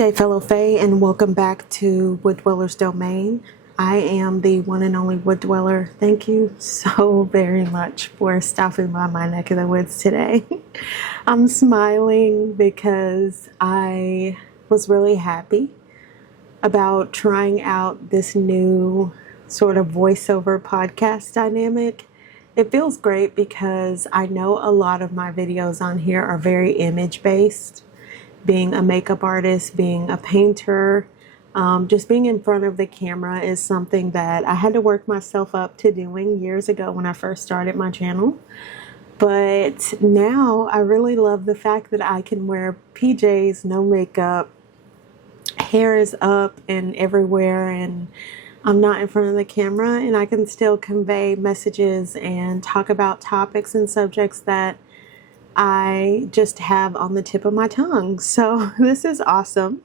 Day fellow Fae, and welcome back to Wood Dweller's Domain. I am the one and only Wood Dweller. Thank you so very much for stopping by my neck of the woods today. I'm smiling because I was really happy about trying out this new sort of voiceover podcast dynamic. It feels great because I know a lot of my videos on here are very image-based. Being a makeup artist, being a painter, just being in front of the camera is something that I had to work myself up to doing years ago when I first started my channel. But now I really love the fact that I can wear PJs, no makeup, hair is up and everywhere, and I'm not in front of the camera, and I can still convey messages and talk about topics and subjects that I just have on the tip of my tongue. So this is awesome.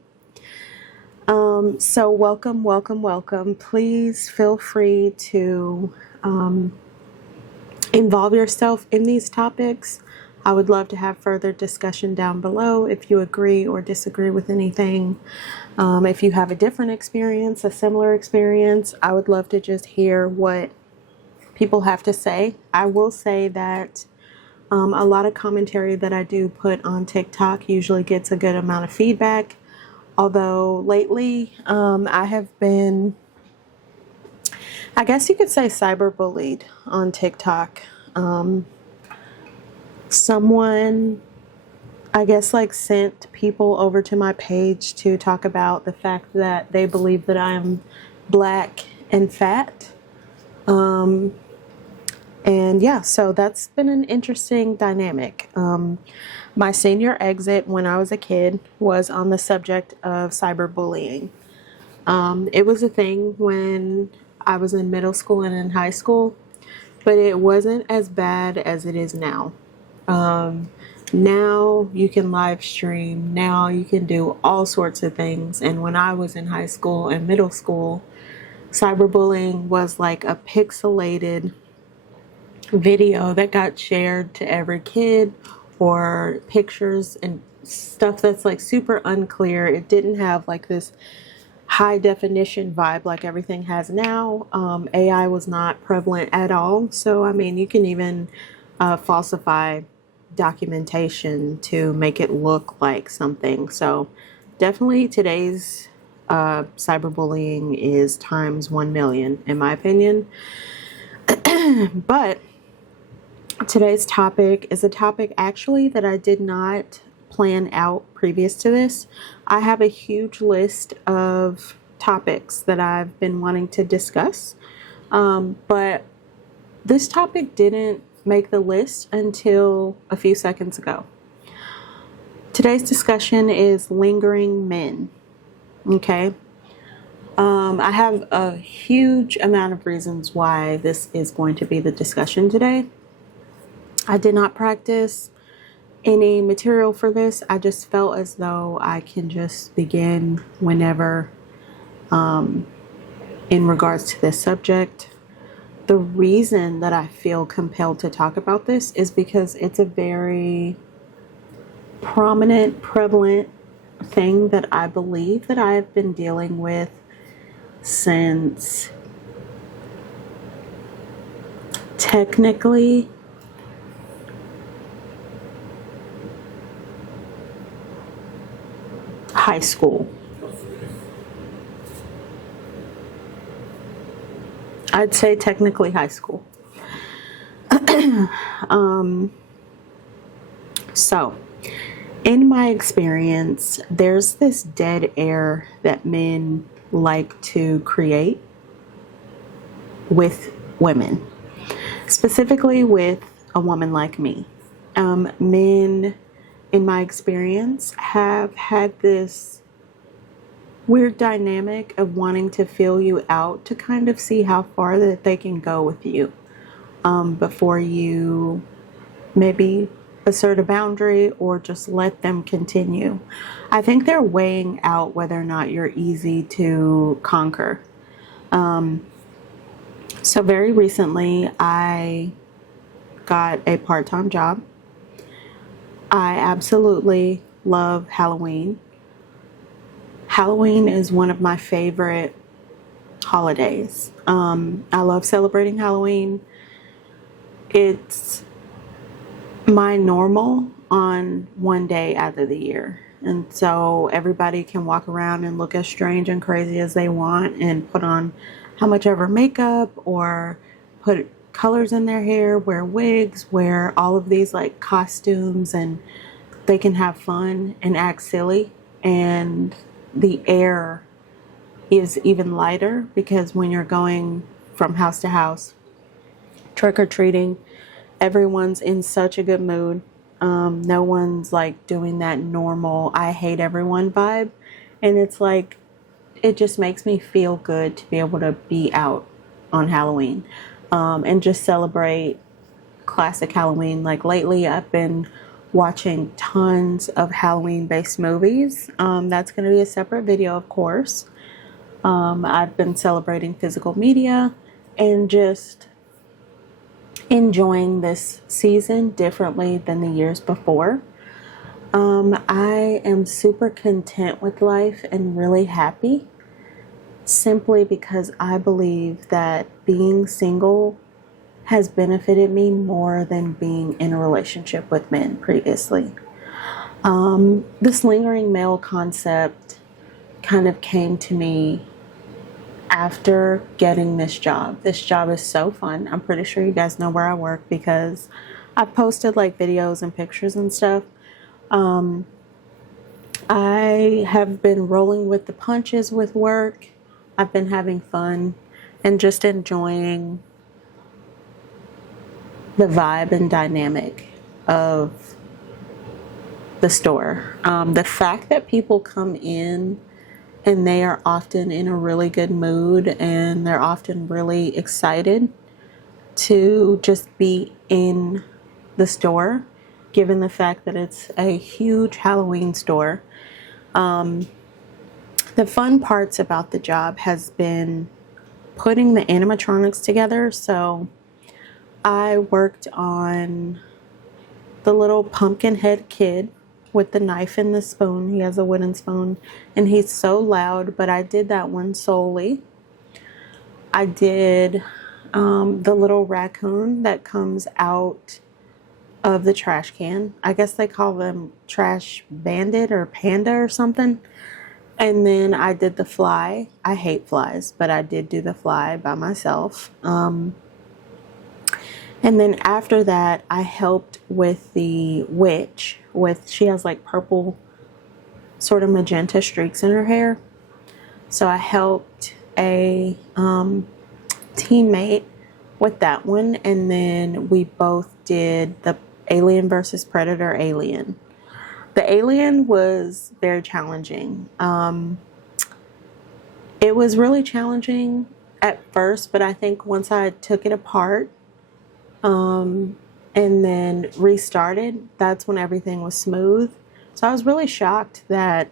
So welcome. Please feel free to involve yourself in these topics. I would love to have further discussion down below if you agree or disagree with anything. If you have a different experience, a similar experience, I would love to just hear what people have to say. I will say that a lot of commentary that I do put on TikTok usually gets a good amount of feedback. Although lately, I have been, I guess you could say, cyberbullied on TikTok. Someone, I guess, sent people over to my page to talk about the fact that they believe that I am black and fat. And yeah, so that's been an interesting dynamic. My senior exit when I was a kid was on the subject of cyberbullying. It was a thing when I was in middle school and in high school, but it wasn't as bad as it is now. Now you can live stream, now you can do all sorts of things. And when I was in high school and middle school, cyberbullying was like a pixelated video that got shared to every kid, or pictures and stuff that's super unclear. It didn't have this high definition vibe like everything has now. AI was not prevalent at all. So, I mean, you can even falsify documentation to make it look like something. So definitely today's cyberbullying is times 1,000,000 in my opinion. But today's topic is a topic actually that I did not plan out previous to this. I have a huge list of topics that I've been wanting to discuss, but this topic didn't make the list until a few seconds ago. Today's discussion is lingering men. Okay. I have a huge amount of reasons why this is going to be the discussion today. I did not practice any material for this. I just felt as though I can just begin whenever in regards to this subject. The reason that I feel compelled to talk about this is because it's a very prominent, prevalent thing that I believe that I have been dealing with since technically high school. I'd say technically high school. So, in my experience, there's this dead air that men like to create with women, specifically with a woman like me. Men, in my experience, have had this weird dynamic of wanting to feel you out to kind of see how far that they can go with you before you maybe assert a boundary or just let them continue. I think they're weighing out whether or not you're easy to conquer. So very recently, I got a part-time job. I absolutely love Halloween. Halloween is one of my favorite holidays. I love celebrating Halloween. It's my normal on one day out of the year. And so everybody can walk around and look as strange and crazy as they want and put on how much ever makeup or put colors in their hair, wear wigs, wear all of these like costumes, and they can have fun and act silly. And the air is even lighter because when you're going from house to house trick-or-treating, everyone's in such a good mood. No one's like doing that normal I hate everyone vibe, and it's like it just makes me feel good to be able to be out on Halloween and just celebrate classic Halloween. Like lately I've been watching tons of Halloween based movies. That's going to be a separate video, of course. I've been celebrating physical media and just enjoying this season differently than the years before. I am super content with life and really happy, simply because I believe that being single has benefited me more than being in a relationship with men previously. This lingering male concept kind of came to me after getting this job. This job is so fun. I'm pretty sure you guys know where I work because I've posted like videos and pictures and stuff. I have been rolling with the punches with work. I've been having fun and just enjoying the vibe and dynamic of the store. The fact that people come in and they are often in a really good mood and they're often really excited to just be in the store, given the fact that it's a huge Halloween store. The fun parts about the job has been putting the animatronics together. So I worked on the little pumpkin head kid with the knife and the spoon. He has a wooden spoon and he's so loud, but I did that one solely. I did the little raccoon that comes out of the trash can. I guess they call them trash bandit or panda or something. And then I did the fly. I hate flies, but I did do the fly by myself. And then after that, I helped with the witch. She has like purple, sort of magenta streaks in her hair. So I helped a teammate with that one. And then we both did the Alien versus Predator Alien. The Alien was very challenging. It was really challenging at first, but I think once I took it apart, and then restarted, that's when everything was smooth. So I was really shocked that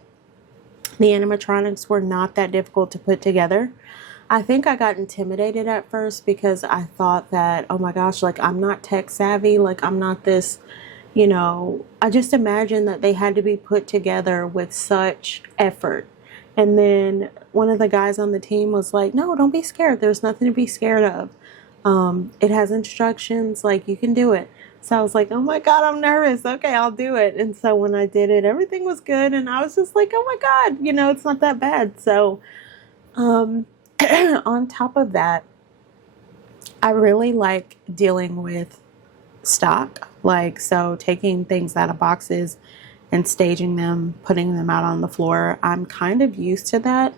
the animatronics were not that difficult to put together. I think I got intimidated at first because I thought that, oh my gosh, like I'm not tech savvy, like I'm not this, I just imagined that they had to be put together with such effort. And then one of the guys on the team was like, no, don't be scared. There's nothing to be scared of. It has instructions, like you can do it. So I was like, oh my God, I'm nervous. Okay, I'll do it. And so when I did it, everything was good. And I was just like, oh my God, it's not that bad. So, on top of that, I really like dealing with stock. So taking things out of boxes and staging them, putting them out on the floor. I'm kind of used to that.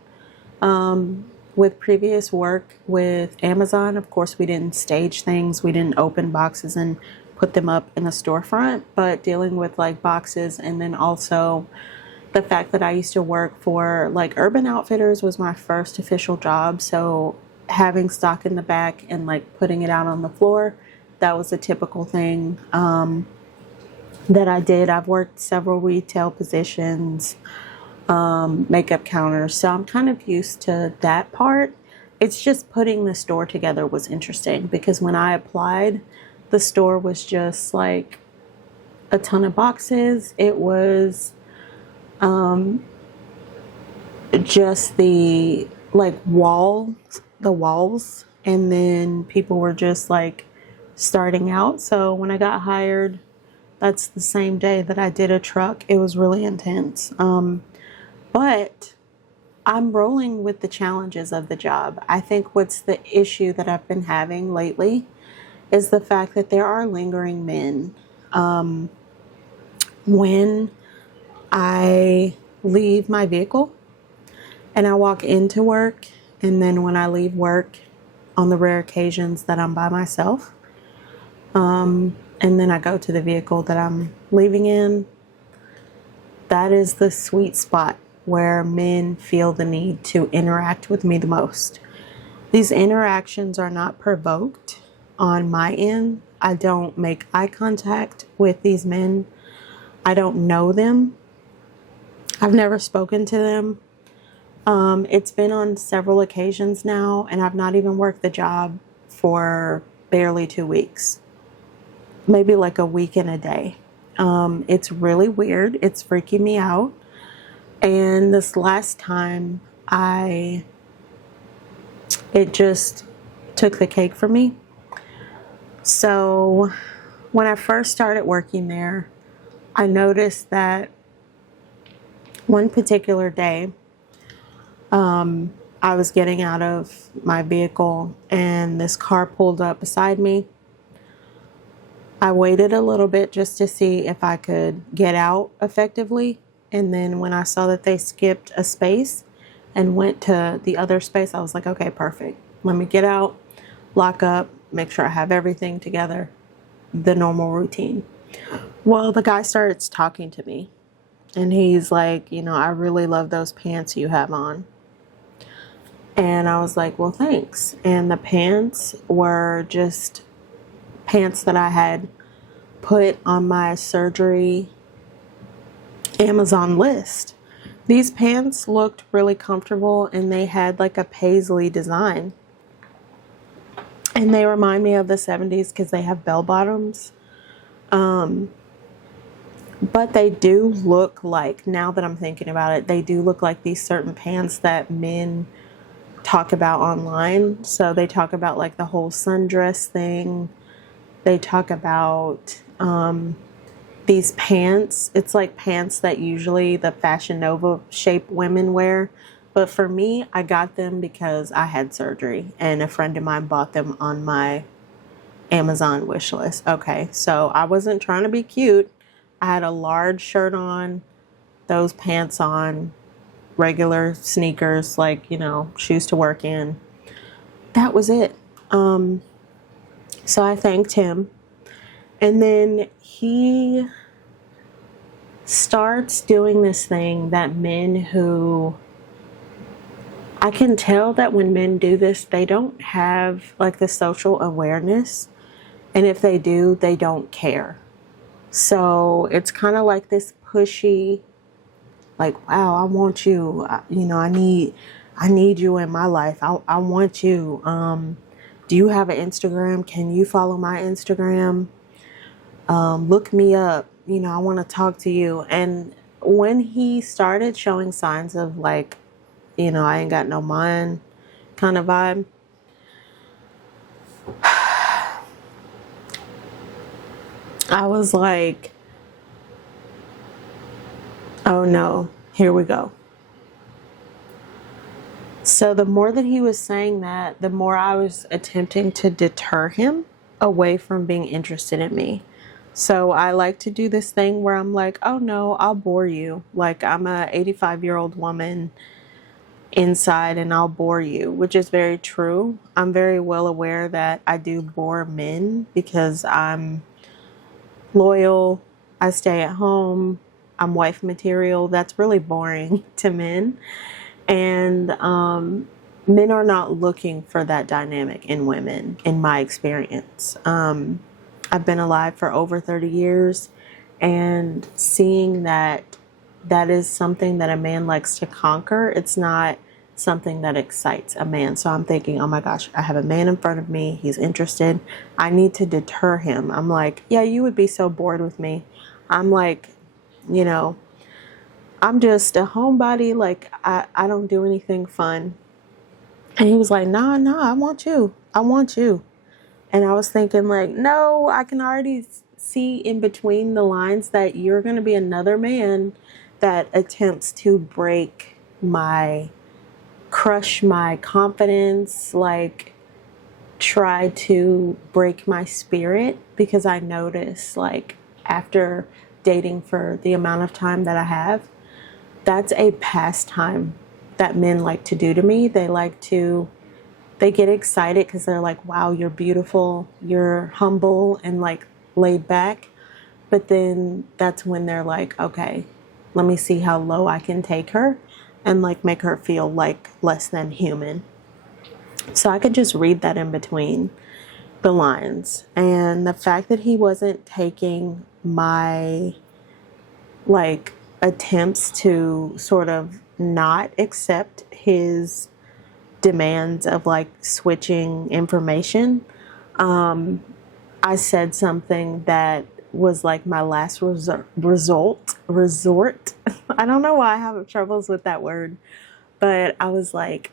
With previous work with Amazon, of course, we didn't stage things. We didn't open boxes and put them up in a storefront, but dealing with like boxes, and then also the fact that I used to work for like Urban Outfitters was my first official job. So having stock in the back and like putting it out on the floor, that was a typical thing that I did. I've worked several retail positions, makeup counters, so I'm kind of used to that part. It's just putting the store together was interesting because when I applied, the store was just like a ton of boxes. It was just the like the walls, and then people were just like starting out. So when I got hired, that's the same day that I did a truck. It was really intense. But I'm rolling with the challenges of the job. I think what's the issue that I've been having lately is the fact that there are lingering men. When I leave my vehicle and I walk into work, and then when I leave work, on the rare occasions that I'm by myself, and then I go to the vehicle that I'm leaving in, that is the sweet spot where men feel the need to interact with me the most. These interactions are not provoked on my end. I don't make eye contact with these men. I don't know them. I've never spoken to them. It's been on several occasions now, and I've not even worked the job for barely 2 weeks. Maybe like a week and a day. It's really weird. It's freaking me out. And this last time, it just took the cake for me. So when I first started working there, I noticed that one particular day, I was getting out of my vehicle and this car pulled up beside me. I waited a little bit just to see if I could get out effectively. And then when I saw that they skipped a space and went to the other space, I was like, okay, perfect. Let me get out, lock up, make sure I have everything together, the normal routine. Well, the guy starts talking to me and he's like, I really love those pants you have on. And I was like, well, thanks. And the pants were just pants that I had put on my surgery Amazon list. These pants looked really comfortable and they had like a paisley design. And they remind me of the 70s because they have bell bottoms. But they do look like, now that I'm thinking about it, they do look like these certain pants that men talk about online. So they talk about like the whole sundress thing. They talk about these pants. It's like pants that usually the Fashion Nova shaped women wear. But for me, I got them because I had surgery and a friend of mine bought them on my Amazon wish list. Okay, so I wasn't trying to be cute. I had a large shirt on, those pants on, regular sneakers, like, shoes to work in. That was it. So I thanked him. And then he starts doing this thing that I can tell that when men do this, they don't have like the social awareness. And if they do, they don't care. So it's kind of like this pushy, like, wow, I want you, I need you in my life. I want you. Do you have an Instagram? Can you follow my Instagram? Look me up. I want to talk to you. And when he started showing signs of like, I ain't got no mind kind of vibe, I was like, oh no, here we go. So the more that he was saying that, the more I was attempting to deter him away from being interested in me. So I like to do this thing where I'm like, oh no, I'll bore you. Like I'm a 85-year-old woman inside and I'll bore you, which is very true. I'm very well aware that I do bore men because I'm loyal. I stay at home. I'm wife material. That's really boring to men. And men are not looking for that dynamic in women, in my experience. I've been alive for over 30 years and seeing that is something that a man likes to conquer. It's not something that excites a man. So I'm thinking, oh my gosh, I have a man in front of me. He's interested. I need to deter him. I'm like, yeah, you would be so bored with me. I'm like, I'm just a homebody. Like, I don't do anything fun. And he was like, nah, nah, I want you. I want you. And I was thinking, like, no, I can already see in between the lines that you're going to be another man that attempts to crush my confidence, like, try to break my spirit. Because I notice, like, after dating for the amount of time that I have, that's a pastime that men like to do to me. They get excited because they're like, wow, you're beautiful, you're humble and like laid back. But then that's when they're like, okay, let me see how low I can take her and like make her feel like less than human. So I could just read that in between the lines. And the fact that he wasn't taking my like attempts to sort of not accept his demands of like switching information, I said something that was like my last resort. I don't know why I have troubles with that word, but I was like,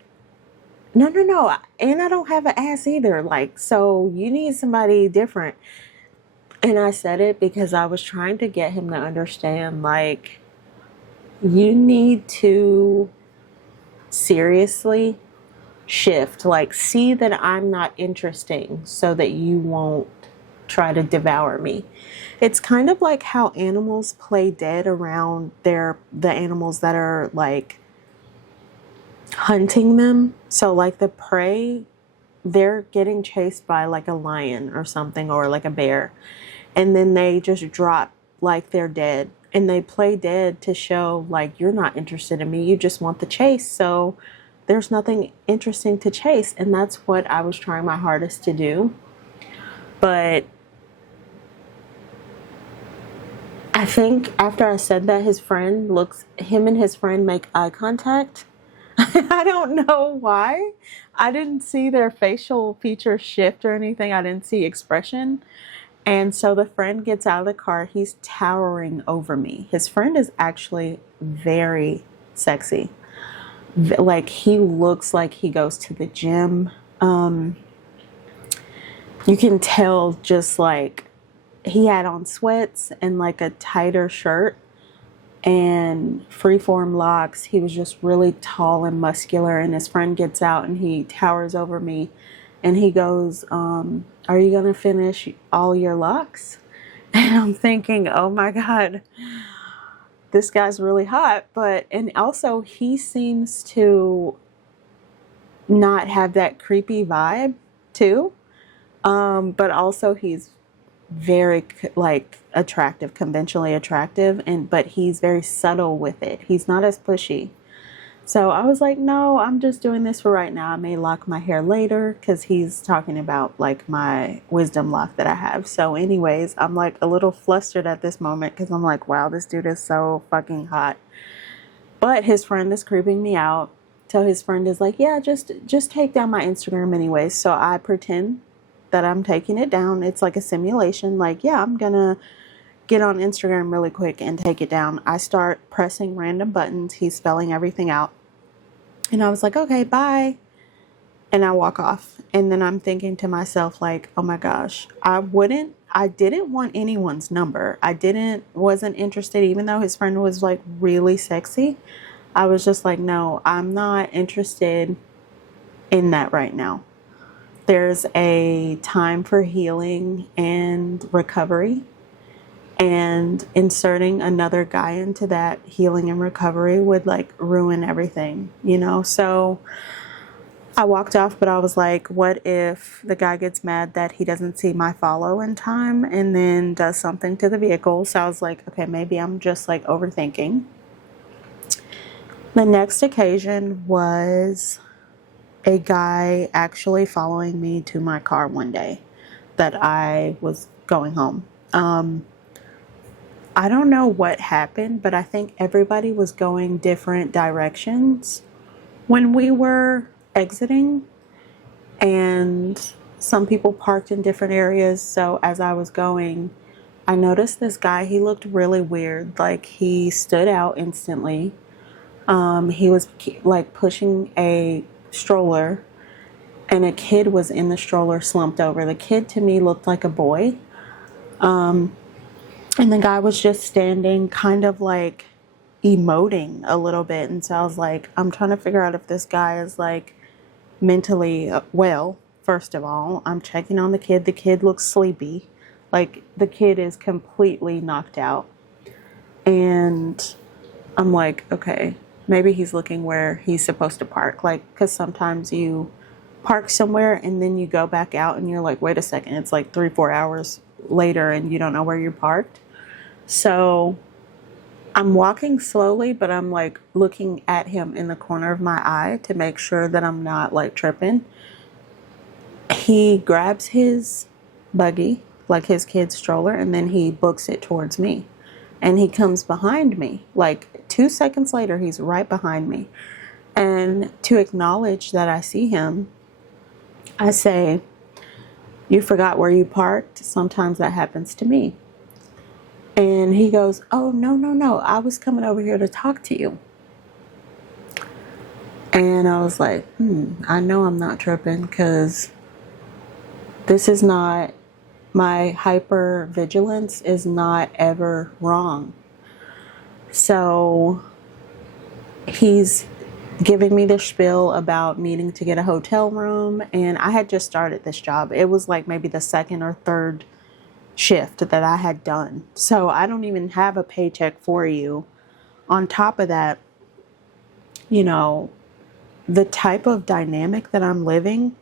no, no, no. And I don't have an ass either. Like, so you need somebody different. And I said it because I was trying to get him to understand, like, you need to seriously shift, like, see that I'm not interesting so that you won't try to devour me. It's kind of like how animals play dead around the animals that are like hunting them. So like the prey, they're getting chased by like a lion or something, or like a bear, and then they just drop like they're dead, and they play dead to show like, you're not interested in me, you just want the chase, so there's nothing interesting to chase. And that's what I was trying my hardest to do. But I think after I said that, him and his friend make eye contact. I don't know why. I didn't see their facial features shift or anything. I didn't see expression. And so the friend gets out of the car. He's towering over me. His friend is actually very sexy. Like, he looks like he goes to the gym. You can tell, just like, he had on sweats and like a tighter shirt and freeform locks. He was just really tall and muscular. And his friend gets out and he towers over me and he goes, are you going to finish all your locks? And I'm thinking, oh my God, this guy's really hot. And also he seems to not have that creepy vibe too. But also he's very like attractive, conventionally attractive, but he's very subtle with it. He's not as pushy. So I was like, no, I'm just doing this for right now. I may lock my hair later, because he's talking about like my wisdom lock that I have. So anyways, I'm like a little flustered at this moment because I'm like, wow, this dude is so fucking hot. But his friend is creeping me out. So his friend is like, yeah, just take down my Instagram anyways. So I pretend that I'm taking it down. It's like a simulation. Like, yeah, I'm gonna get on Instagram really quick and take it down. I start pressing random buttons. He's spelling everything out. And I was like, okay, bye. And I walk off. And then I'm thinking to myself, like, oh my gosh, I didn't want anyone's number. Wasn't interested, even though his friend was like really sexy. I was just like, no, I'm not interested in that right now. There's a time for healing and recovery, and inserting another guy into that healing and recovery would like ruin everything, you know? So I walked off, but I was like, what if the guy gets mad that he doesn't see my follow in time and then does something to the vehicle? So I was like, okay, maybe I'm just like overthinking. The next occasion was a guy actually following me to my car one day that I was going home. I don't know what happened, but I think everybody was going different directions when we were exiting, and some people parked in different areas. So as I was going, I noticed this guy, he looked really weird. Like, he stood out instantly. He was like pushing a stroller, and a kid was in the stroller slumped over. The kid to me looked like a boy. And the guy was just standing kind of like emoting a little bit. And so I was like, I'm trying to figure out if this guy is like mentally well. First of all, I'm checking on the kid. The kid looks sleepy. Like, the kid is completely knocked out. And I'm like, okay, maybe he's looking where he's supposed to park. Like, because sometimes you park somewhere and then you go back out and you're like, wait a second, it's like 3-4 hours later and you don't know where you're parked. So I'm walking slowly, but I'm like looking at him in the corner of my eye to make sure that I'm not like tripping. He grabs his buggy, like his kid's stroller, and then he books it towards me. And he comes behind me. Like 2 seconds later, he's right behind me. And to acknowledge that I see him, I say, "You forgot where you parked? Sometimes that happens to me." And he goes, "Oh, no, no, no. I was coming over here to talk to you." And I was like, I know I'm not tripping, because this is not, my hyper vigilance is not ever wrong. So he's giving me the spiel about needing to get a hotel room. And I had just started this job. It was like maybe the second or third shift that I had done. So I don't even have a paycheck for you. On top of that, you know, the type of dynamic that I'm living,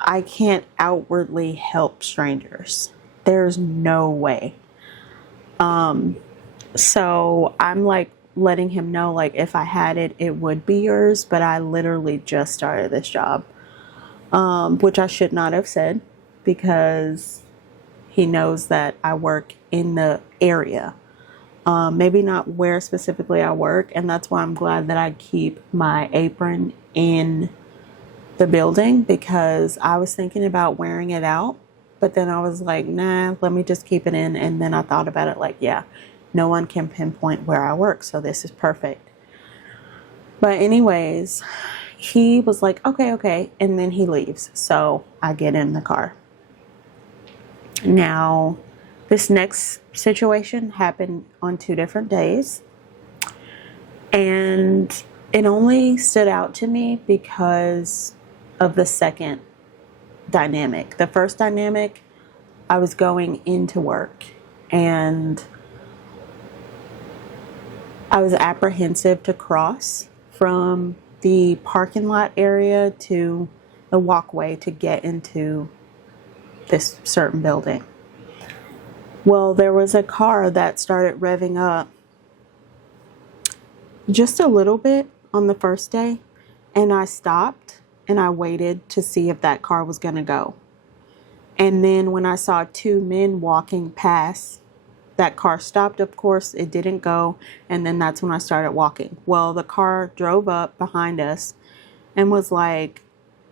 I can't outwardly help strangers. There's no way. So I'm like letting him know, like, if I had it, it would be yours. But I literally just started this job, which I should not have said, because he knows that I work in the area. Maybe not where specifically I work. And that's why I'm glad that I keep my apron in the building, because I was thinking about wearing it out, but then I was like, nah, let me just keep it in. And then I thought about it, like, yeah, no one can pinpoint where I work, so this is perfect. But anyways, he was like, okay, and then he leaves. So I get in the car. Now, this next situation happened on 2 different days, and it only stood out to me because of the second dynamic. The first dynamic, I was going into work and I was apprehensive to cross from the parking lot area to the walkway to get into this certain building. Well, there was a car that started revving up just a little bit on the first day, and I stopped and I waited to see if that car was going to go. And then when I saw 2 men walking past, that car stopped. Of course, it didn't go. And then that's when I started walking. Well, the car drove up behind us and was like,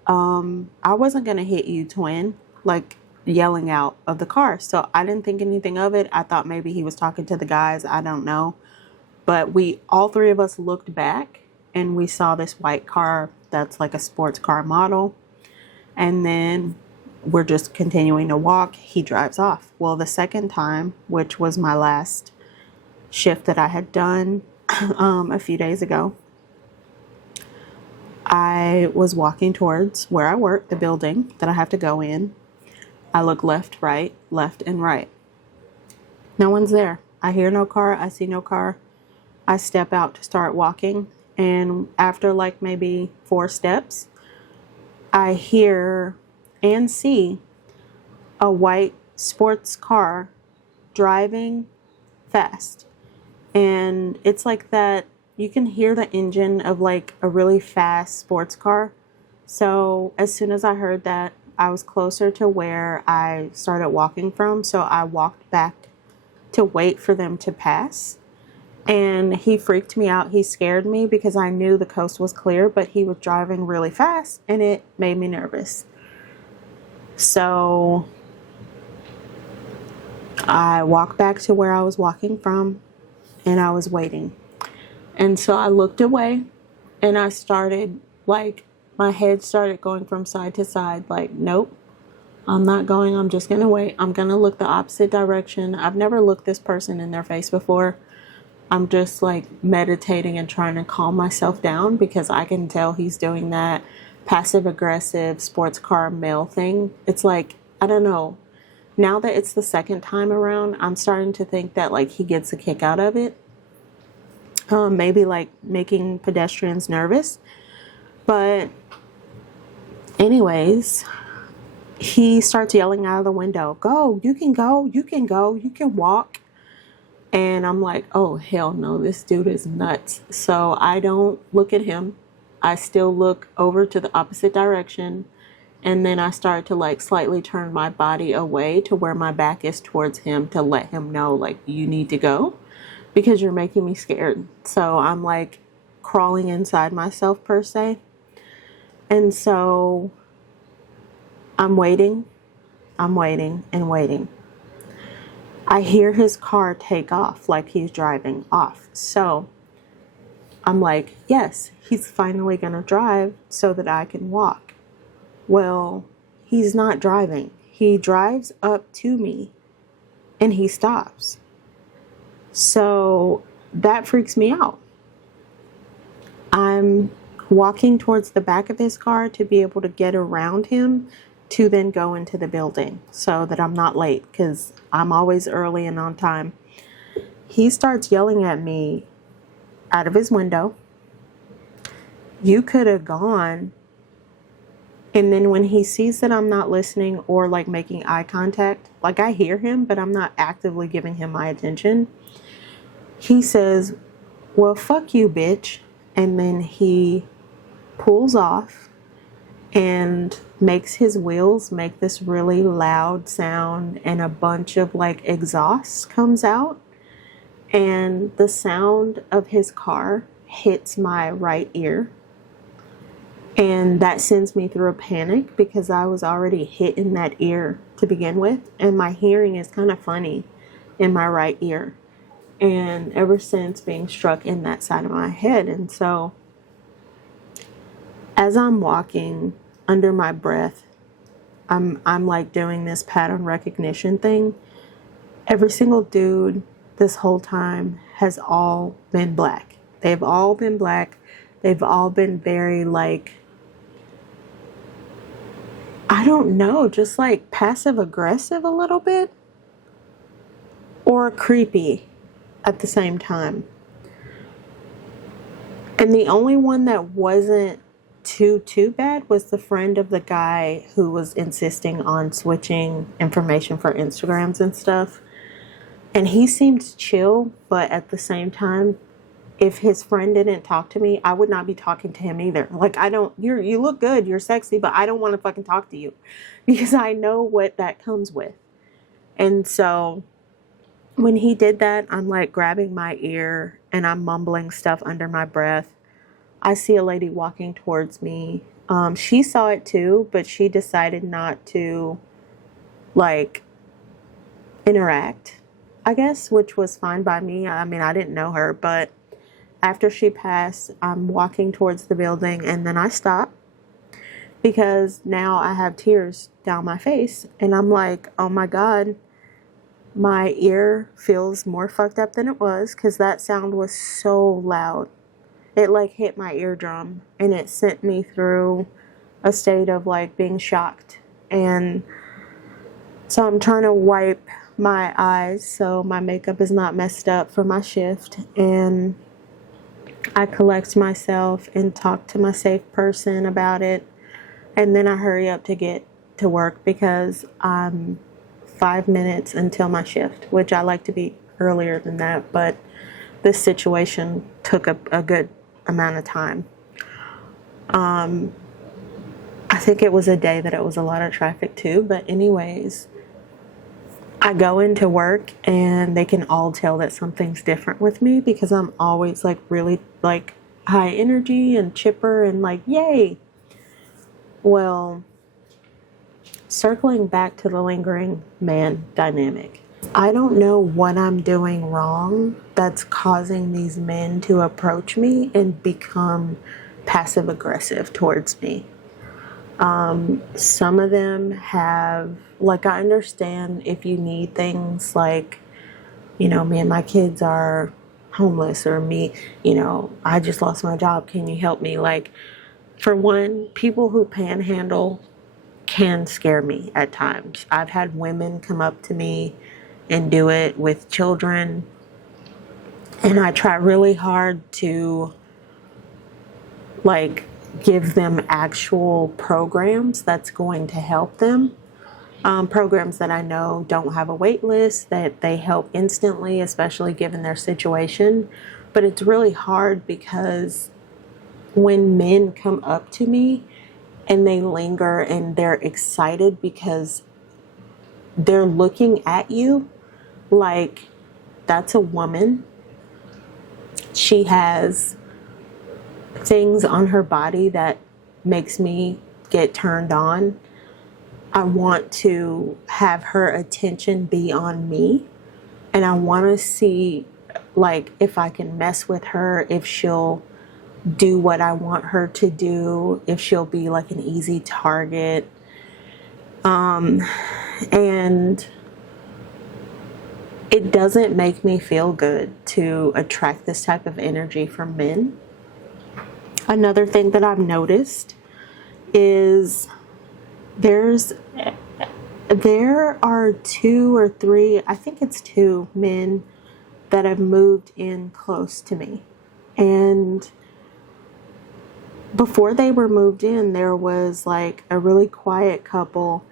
I wasn't going to hit you, twin, like yelling out of the car. So I didn't think anything of it. I thought maybe he was talking to the guys. I don't know. But all 3 of us looked back and we saw this white car that's like a sports car model. And then we're just continuing to walk. He drives off. Well, the second time, which was my last shift that I had done a few days ago, I was walking towards where I work, the building that I have to go in. I look left, right, left, and right. No one's there. I hear no car. I see no car. I step out to start walking. And after like maybe 4 steps, I hear and see a white sports car driving fast. And it's like that, you can hear the engine of like a really fast sports car. So as soon as I heard that, I was closer to where I started walking from. So I walked back to wait for them to pass. And he freaked me out. He scared me because I knew the coast was clear, but he was driving really fast and it made me nervous. So I walked back to where I was walking from, and I was waiting. And so I looked away, and I started, like, my head started going from side to side, like, nope, I'm not going. I'm just going to wait. I'm going to look the opposite direction. I've never looked this person in their face before. I'm just like meditating and trying to calm myself down because I can tell he's doing that passive aggressive sports car male thing. It's like, I don't know. Now that it's the second time around, I'm starting to think that like he gets a kick out of it. Maybe like making pedestrians nervous. But anyways, he starts yelling out of the window, go, you can go, you can go, you can walk. And I'm like, oh, hell no, this dude is nuts. So I don't look at him. I still look over to the opposite direction. And then I start to like slightly turn my body away to where my back is towards him to let him know, like, you need to go because you're making me scared. So I'm like crawling inside myself per se. And so I'm waiting and waiting. I hear his car take off like he's driving off. So I'm like, yes, he's finally going to drive so that I can walk. Well, he's not driving. He drives up to me and he stops. So that freaks me out. I'm walking towards the back of his car to be able to get around him to then go into the building so that I'm not late because I'm always early and on time. He starts yelling at me out of his window, you could have gone. And then when he sees that I'm not listening or like making eye contact, like I hear him, but I'm not actively giving him my attention, he says, well, fuck you, bitch. And then he pulls off and makes his wheels make this really loud sound, and a bunch of like exhaust comes out, and the sound of his car hits my right ear, and that sends me through a panic because I was already hit in that ear to begin with, and my hearing is kind of funny in my right ear, and ever since being struck in that side of my head. And so as I'm walking under my breath, I'm like doing this pattern recognition thing. Every single dude this whole time has all been black. They've all been black. They've all been very like, I don't know, just like passive aggressive a little bit or creepy at the same time. And the only one that wasn't too bad was the friend of the guy who was insisting on switching information for Instagrams and stuff. And he seemed chill, but at the same time, if his friend didn't talk to me, I would not be talking to him either. Like, you look good, you're sexy, but I don't want to fucking talk to you because I know what that comes with. And so when he did that, I'm like grabbing my ear and I'm mumbling stuff under my breath. I see a lady walking towards me. She saw it too, but she decided not to like interact, I guess, which was fine by me. I mean, I didn't know her, but after she passed, I'm walking towards the building and then I stop because now I have tears down my face and I'm like, oh my God, my ear feels more fucked up than it was because that sound was so loud. It like hit my eardrum and it sent me through a state of like being shocked. And so I'm trying to wipe my eyes so my makeup is not messed up for my shift. And I collect myself and talk to my safe person about it. And then I hurry up to get to work because I'm 5 minutes until my shift, which I like to be earlier than that. But this situation took a good amount of time. I think it was a day that it was a lot of traffic too, but anyways, I go into work and they can all tell that something's different with me because I'm always like really like high energy and chipper and like yay. Well, circling back to the lingering man dynamic, I don't know what I'm doing wrong that's causing these men to approach me and become passive aggressive towards me. Some of them have, like, I understand if you need things like, me and my kids are homeless, or me, I just lost my job. Can you help me? Like, for one, people who panhandle can scare me at times. I've had women come up to me and do it with children, and I try really hard to, like, give them actual programs that's going to help them. Programs that I know don't have a wait list, that they help instantly, especially given their situation. But it's really hard because when men come up to me and they linger and they're excited because they're looking at you like that's a woman. She has things on her body that makes me get turned on. I want to have her attention be on me, and I want to see, like, if I can mess with her, if she'll do what I want her to do, if she'll be like an easy target. And it doesn't make me feel good to attract this type of energy from men. Another thing that I've noticed is there are 2 or 3, I think it's 2 men that have moved in close to me. And before they were moved in, there was like a really quiet couple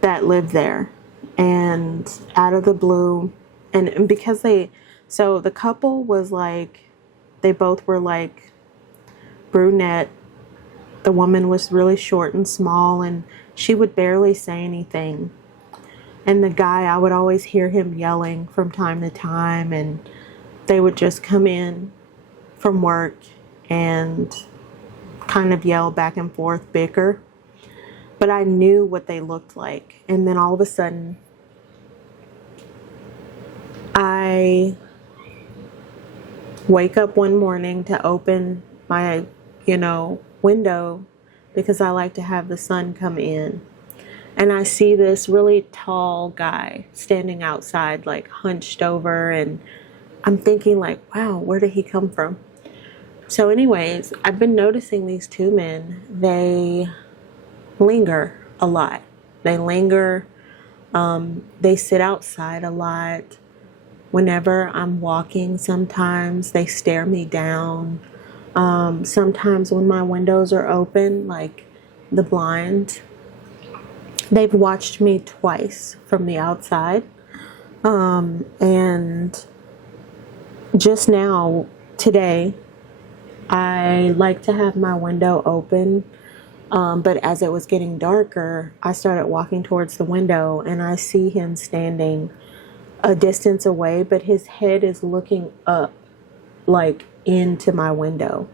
that lived there. And out of the blue, and because so the couple was like, they both were like brunette. The woman was really short and small, and she would barely say anything. And the guy, I would always hear him yelling from time to time, and they would just come in from work and kind of yell back and forth, bicker. But I knew what they looked like. And then all of a sudden, I wake up one morning to open my, window, because I like to have the sun come in. And I see this really tall guy standing outside, like hunched over, and I'm thinking like, wow, where did he come from? So anyways, I've been noticing these 2 men, they linger a lot. They linger, they sit outside a lot. Whenever I'm walking, sometimes they stare me down. Sometimes when my windows are open, like the blind, they've watched me twice from the outside. And just now, today, I like to have my window open. But as it was getting darker, I started walking towards the window, and I see him standing a distance away, but his head is looking up, like into my window.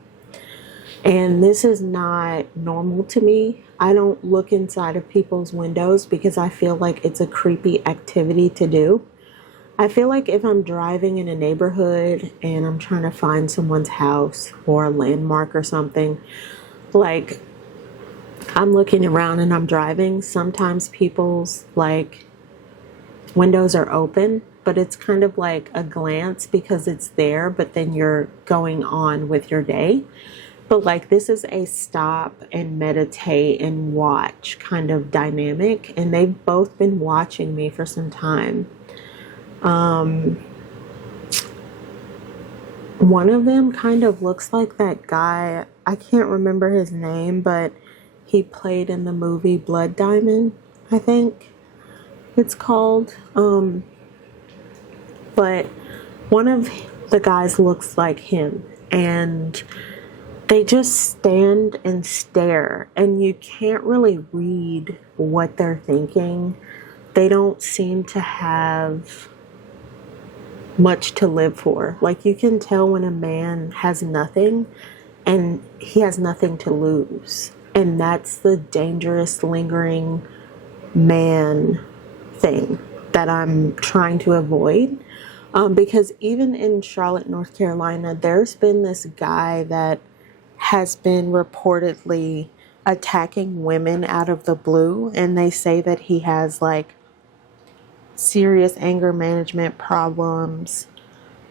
And this is not normal to me. I don't look inside of people's windows because I feel like it's a creepy activity to do. I feel like if I'm driving in a neighborhood and I'm trying to find someone's house or a landmark or something, like I'm looking around and I'm driving, sometimes people's like windows are open, but it's kind of like a glance because it's there, but then you're going on with your day. But like this is a stop and meditate and watch kind of dynamic, and they've both been watching me for some time. One of them kind of looks like that guy. I can't remember his name, but he played in the movie Blood Diamond, I think it's called. But one of the guys looks like him, and they just stand and stare, and you can't really read what they're thinking. They don't seem to have much to live for. Like you can tell when a man has nothing and he has nothing to lose. And that's the dangerous lingering man thing that I'm trying to avoid. Because even in Charlotte, North Carolina, there's been this guy that has been reportedly attacking women out of the blue, and they say that he has like serious anger management problems,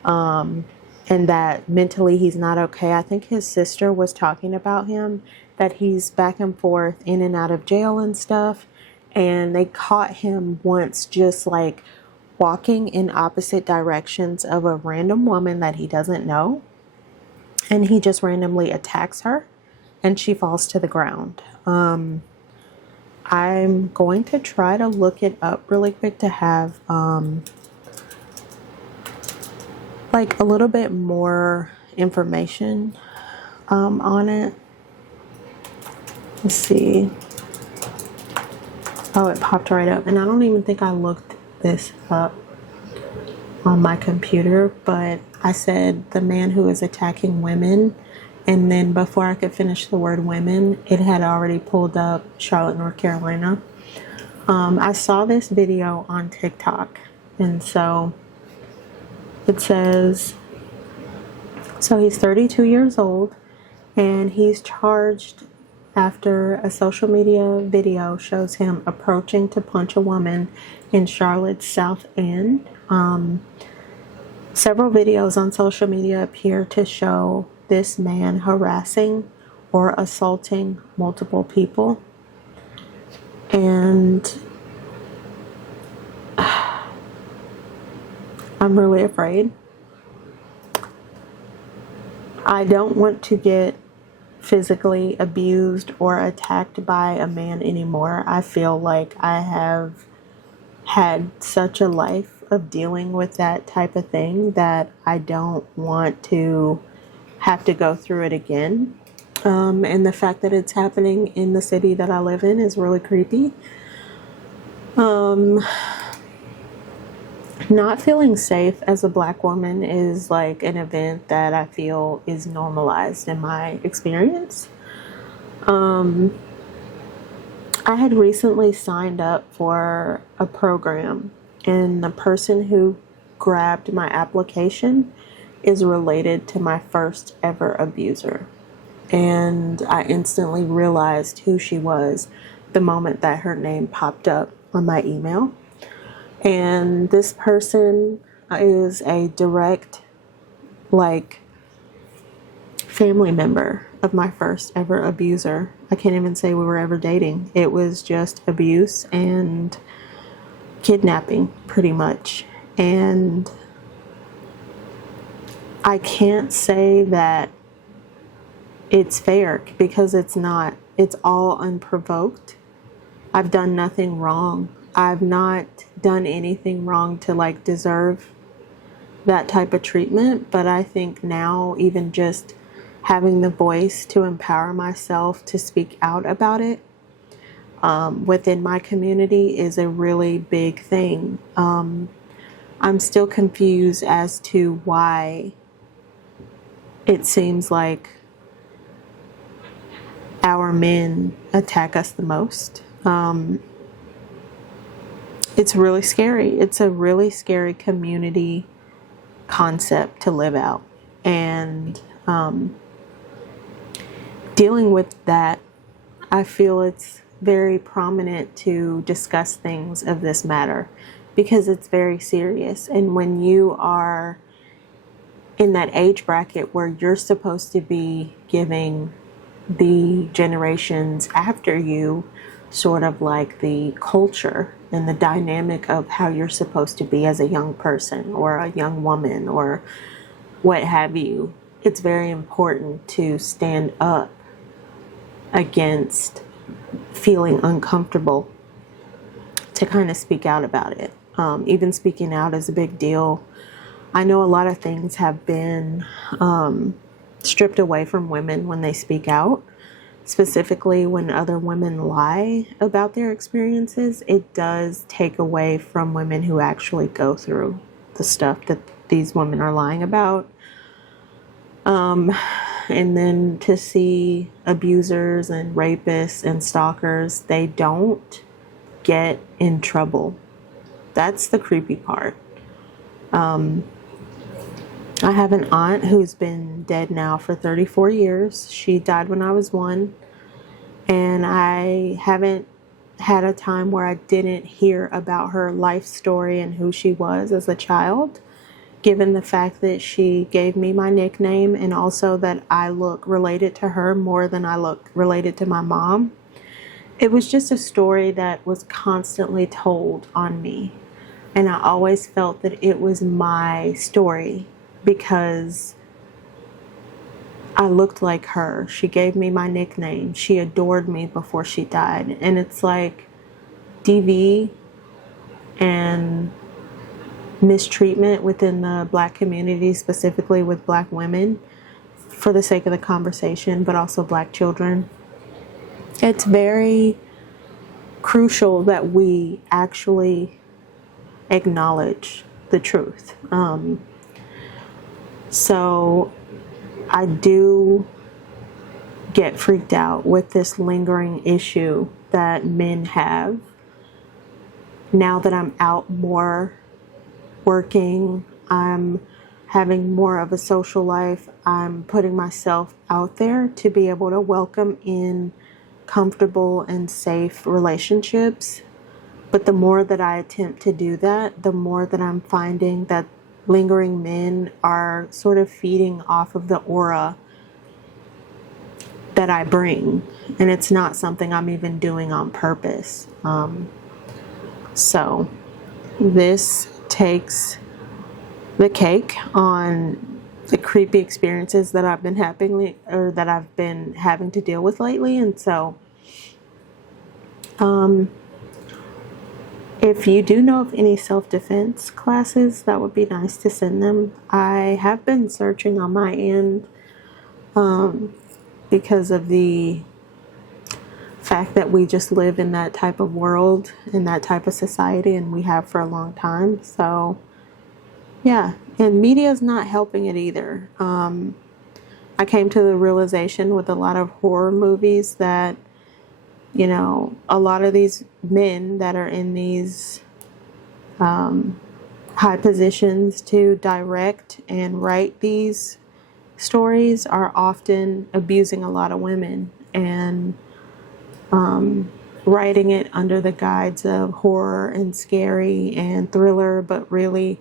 and that mentally he's not okay. I think his sister was talking about him, that he's back and forth in and out of jail and stuff, and they caught him once just like walking in opposite directions of a random woman that he doesn't know, and he just randomly attacks her and she falls to the ground. I'm going to try to look it up really quick to have like a little bit more information on it. Let's see. Oh, it popped right up, and I don't even think I looked this up on my computer, but I said the man who is attacking women, and then before I could finish the word women, it had already pulled up Charlotte, North Carolina. I saw this video on TikTok, and so it says, so he's 32 years old, and he's charged after a social media video shows him approaching to punch a woman in Charlotte's South End. Several videos on social media appear to show this man harassing or assaulting multiple people. And I'm really afraid. I don't want to get physically abused or attacked by a man anymore. I feel like I have had such a life of dealing with that type of thing that I don't want to have to go through it again. And the fact that it's happening in the city that I live in is really creepy. Not feeling safe as a Black woman is like an event that I feel is normalized in my experience. I had recently signed up for a program, and the person who grabbed my application is related to my first ever abuser. And I instantly realized who she was the moment that her name popped up on my email. And this person is a direct, like, family member of my first ever abuser. I can't even say we were ever dating. It was just abuse and kidnapping, pretty much. And I can't say that it's fair, because it's not. It's all unprovoked. I've done nothing wrong. I've not done anything wrong to like deserve that type of treatment, but I think now even just having the voice to empower myself to speak out about it within my community is a really big thing. I'm still confused as to why it seems like our men attack us the most. It's really scary. It's a really scary community concept to live out. And dealing with that, I feel it's very prominent to discuss things of this matter, because it's very serious. And when you are in that age bracket where you're supposed to be giving the generations after you sort of like the culture and the dynamic of how you're supposed to be as a young person or a young woman or what have you, it's very important to stand up against feeling uncomfortable, to kind of speak out about it. Even speaking out is a big deal. I know a lot of things have been stripped away from women when they speak out. Specifically, when other women lie about their experiences, it does take away from women who actually go through the stuff that these women are lying about. And then to see abusers and rapists and stalkers, they don't get in trouble. That's the creepy part. I have an aunt who's been dead now for 34 years. She died when I was 1, and I haven't had a time where I didn't hear about her life story and who she was as a child, given the fact that she gave me my nickname and also that I look related to her more than I look related to my mom. It was just a story that was constantly told on me, and I always felt that it was my story because I looked like her. She gave me my nickname. She adored me before she died. And it's like DV and mistreatment within the Black community, specifically with Black women, for the sake of the conversation, but also Black children. It's very crucial that we actually acknowledge the truth. So I do get freaked out with this lingering issue that men have. Now that I'm out more working, I'm having more of a social life, I'm putting myself out there to be able to welcome in comfortable and safe relationships. But the more that I attempt to do that, the more that I'm finding that lingering men are sort of feeding off of the aura that I bring. And it's not something I'm even doing on purpose. So this takes the cake on the creepy experiences that I've been having to deal with lately. And so if you do know of any self-defense classes, that would be nice to send them. I have been searching on my end because of the fact that we just live in that type of world, in that type of society, and we have for a long time. So yeah, and media is not helping it either. I came to the realization with a lot of horror movies that, you know, a lot of these men that are in these high positions to direct and write these stories are often abusing a lot of women and writing it under the guise of horror and scary and thriller, but really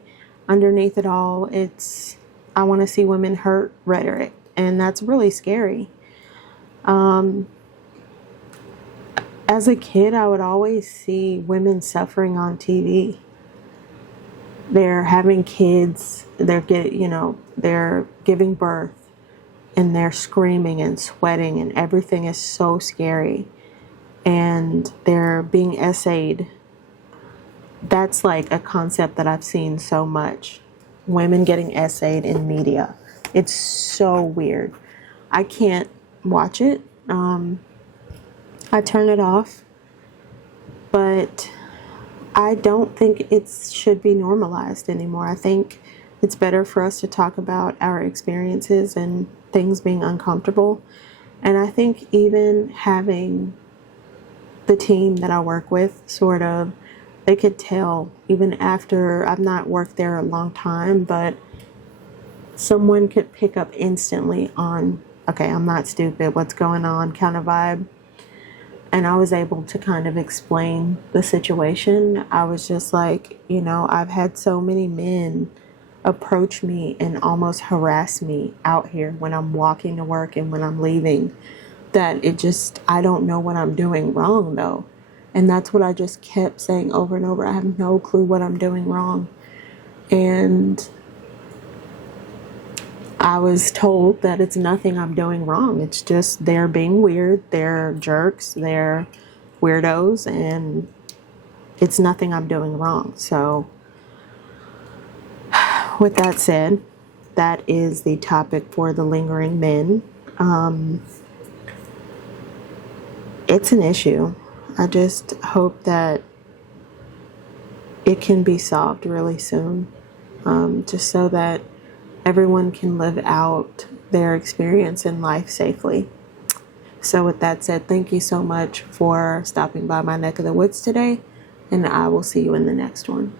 underneath it all, it's I want to see women hurt rhetoric, and that's really scary. As a kid, I would always see women suffering on TV. They're having kids, they're giving birth, and they're screaming and sweating, and everything is so scary. And they're being essayed. That's like a concept that I've seen so much. Women getting essayed in media. It's so weird. I can't watch it. I turn it off. But I don't think it should be normalized anymore. I think it's better for us to talk about our experiences and things being uncomfortable. And I think even having the team that I work with, sort of, they could tell, even after I've not worked there a long time, but someone could pick up instantly on, okay, I'm not stupid, what's going on, kind of vibe. And I was able to kind of explain the situation. I was just like, you know, I've had so many men approach me and almost harass me out here when I'm walking to work and when I'm leaving, that I don't know what I'm doing wrong though. And that's what I just kept saying over and over. I have no clue what I'm doing wrong. And I was told that it's nothing I'm doing wrong. It's just they're being weird. They're jerks. They're weirdos. And it's nothing I'm doing wrong. So with that said, that is the topic for the lingering men. It's an issue. I just hope that it can be solved really soon, just so that everyone can live out their experience in life safely. So with that said, thank you so much for stopping by my neck of the woods today, and I will see you in the next one.